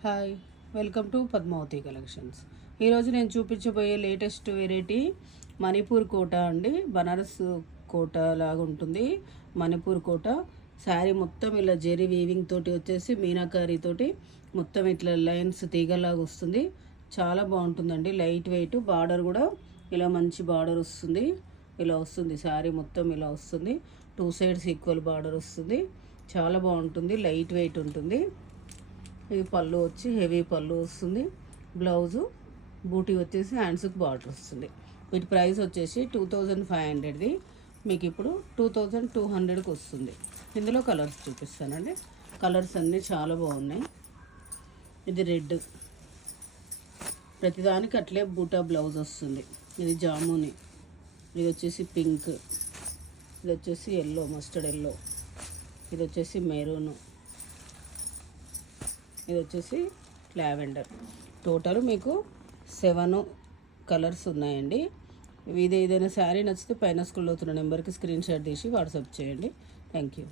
Hi, welcome to Padmavati collections. ఈరోజు నేను చూపించబోయే లేటెస్ట్ వెరైటీ మణిపూర్ కోట అండి. బనారస్ కోట లాగా ఉంటుంది మణిపూర్ కోట. శారీ మొత్తం ఇలా జెరీ వీవింగ్ తోటి వచ్చేసి మీనాకారీ తోటి మొత్తం ఇట్లా లైన్స్ తీగలాగా వస్తుంది. చాలా బాగుంటుందండి. లైట్ వెయిట్, బార్డర్ కూడా ఇలా మంచి బార్డర్ వస్తుంది. ఇలా వస్తుంది శారీ మొత్తం ఇలా వస్తుంది. 2 సైడ్స్ ఈక్వల్ బార్డర్ వస్తుంది. చాలా బాగుంటుంది. లైట్ వెయిట్ ఉంటుంది. ఇది పళ్ళు వచ్చి హెవీ పళ్ళు వస్తుంది. బ్లౌజు బూటీ వచ్చేసి హ్యాండ్స్కి బార్డర్ వస్తుంది. వీటి ప్రైస్ వచ్చేసి 2500ది మీకు ఇప్పుడు 2200కి వస్తుంది. ఇందులో కలర్స్ చూపిస్తానండి. కలర్స్ అన్నీ చాలా బాగున్నాయి. ఇది రెడ్, ప్రతిదానికి అట్లే బూటా బ్లౌజ్ వస్తుంది. ఇది జాముని, ఇది వచ్చేసి పింక్, ఇది వచ్చేసి ఎల్లో, మస్టర్డ్ ఎల్లో, ఇది వచ్చేసి మెరూను, ఇది వచ్చేసి లావెండర్. టోటల్ మీకు 7 కలర్స్ ఉన్నాయండి. ఏదైనా శారీ నచ్చితే పైన స్క్రోల్ అవుతున్న నెంబర్కి స్క్రీన్ షాట్ తీసి వాట్సాప్ చేయండి. Thank you.